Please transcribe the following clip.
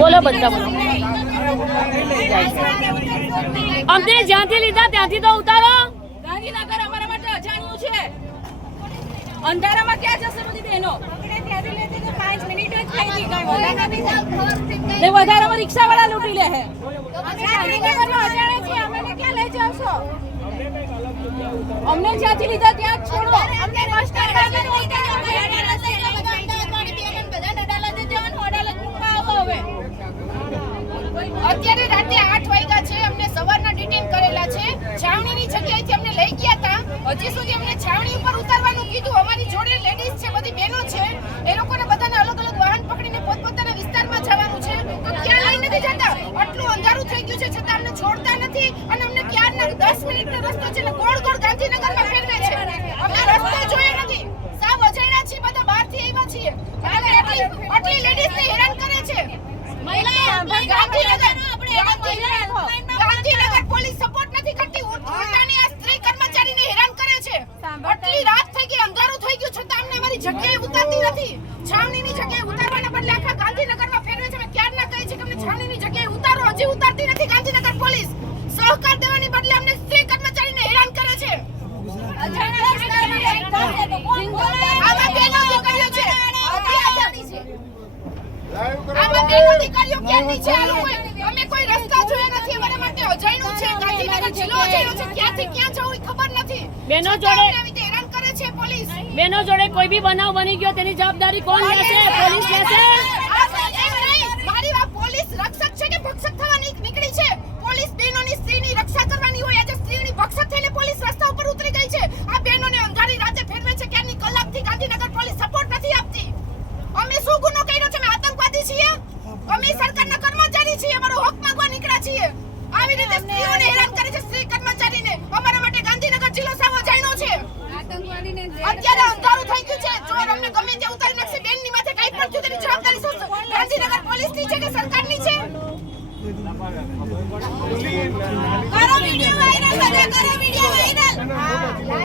બોલો બધા બોલો. અમને જ્યાંથી લીધા ત્યાંથી તો ઉતારો. ગાંધીનગર અમારા માટે અજાણ્યું છે. અંધારામાં ક્યાં જશે બધી બહેનો? વધારામાં રિક્ષા વાળા લૂંટી લે છે. અમને જ્યાંથી લીધા ત્યાં છોડો. અમને બસ સ્ટેન્ડ અત્યારે રાતે 8 વાગ્યા છે. અમને સવારના ડિટેન કરેલા છે. છાવણીની જગ્યાએથી અમને લઈ ગયા હતા. હજી સુધી અમને છાવણી ઉપર ઉતારવાનું કીધું. અમારી જોડે લેડીઝ છે, બધી બહેનો છે. એ લોકોને બધાને અલગ અલગ વાહન પકડીને પોતપોતાના વિસ્તારમાં જવાનું છે. તો ક્યાં લઈ નથી જતા? આટલું અંધારું થઈ ગયું છે છતાં અમને છોડતા નથી. અને અમને ક્યારના 10 મિનિટનો રસ્તો છે ને ગોળ ગોળ ગાંધીનગરમાં ફેરવે છે. અમને રસ્તો જોયો નથી. સાવ અજાણ્યા છીએ, બધા બહારથી આવ્યા છીએ. અને આટલી લેડીઝને હેરાન કરે છે. ગાંધીનગર પોલીસ સપોર્ટ નથી કરતી. ઉલટાની આ સ્ત્રી કર્મચારીને હેરાન કરે છે. આટલી રાત થઈ ગઈ, અંધારું થઈ ગયું છતાં અમને અમારી જગ્યાએ ઉતારતી નથી. છાવણીની જગ્યાએ ઉતારવાના બદલે આખા ગાંધીનગરમાં ફેરવે છે. મેં ક્યારના કહી છે કે અમને છાવણીની જગ્યાએ ઉતારો. હજી ઉતારતી નથી ગાંધીનગર પોલીસ. સહકાર દેવાની બદલે અમને સ્ત્રી કર્મચારીને હેરાન કરે છે. આમાં બેનો દીકરીઓ છે. આમાં બેનો દીકરીઓ ક્યાંની છે? અમે કોઈ રસ્તા જોયા નથી. અમારા માટે અજાણ્યું છે. ગાંધીનગર જિલ્લો અજાણ્યો છે. ક્યાંથી ક્યાં જવું એ ખબર નથી. બેનો જોડે હેરાન કરે છે પોલીસ. બેનો જોડે કોઈ બી બનાવ બની ગયો તેની જવાબદારી કોણ લેશે? પોલીસ લેશે? મારી વાત પોલીસ રક્ષક છે કે ભક્ષક થવાની નીકળી છે? પોલીસ બહેનોની સ્ત્રીની રક્ષા કરવાની હોય. આજે સ્ત્રીની ભક્ષક થઈને પોલીસ રસ્તા ઉપર ઉતરી ગઈ છે. આ બહેનોને અંધારી રાતે ફેરવે છે. ક્યાંની કલાકથી ગાંધીનગર પોલીસ સપોર્ટ નથી આપતી. અમે શું ગુનો કર્યો છે? અમે આતંકવાદી છીએ? અમે સરકારના કર્મચારી છીએ. અમારો હક માંગવા નીકળ્યા છીએ. આવી રીતે સ્ત્રીઓને હેરાન કરે છે, સ્ત્રી કર્મચારીને. અમારા માટે ગાંધીનગર જિલ્લો સાવ જાણ્યો છે. અત્યારે અંધારું થઈ ગયું છે. ચોર અમને ગમે ત્યાં ઉતારી નાખશે. બેનની માથે કઈ પણ થયું તેની જવાબદારી ગાંધીનગર પોલીસની છે કે સરકારની છે? કરો વિડિયો વાયરલ, કરો વિડિયો વાયરલ.